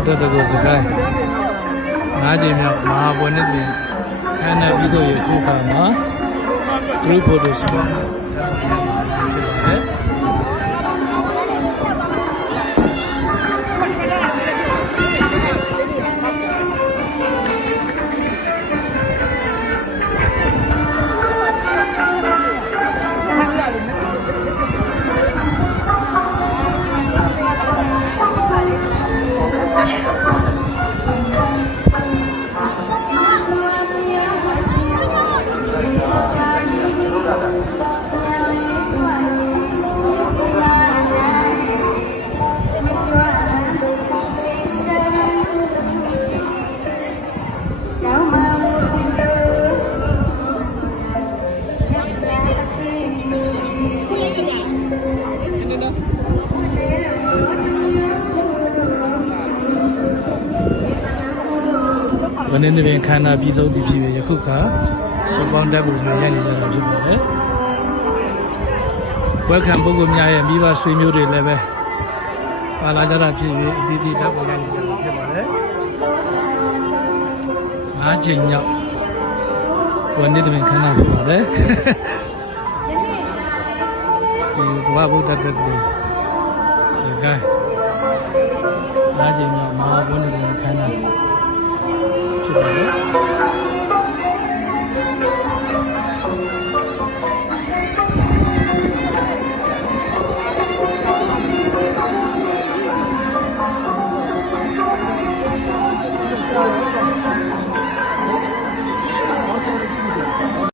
ဒ္ဓတကုစကိုင်းငါးချိန်မြောက်မဟာဘွယ်နှစ်တွင်ခန္ဓာပြီးဆိုရခုခါမှာ group photos မှာဖြစ် ဝနင်းတွင်ခန္ဓာပြီးဆုံးသည်ဖြစ်၍ယခုခါစုပေါင်းတက်ဖို့မြင်ရနေကြတာဖြစ်ပါတယ် welcome ပုဂ္ဂိုလ်များရဲ့မိဘဆွေမျိုးတွေလည်းပဲပါလာကြတာဖြစ်၍အတီးတီးတက်ဖို့ရနေကြတာဖြစ်ပါတယ်အားချိန်မြောက်ဝနင်းတွင်ခန္ဓာဖြစ်ပါတယ်ဒီဘဝဗုဒ္ဓတတ်တဲ့စကားအားချိန်မြောက်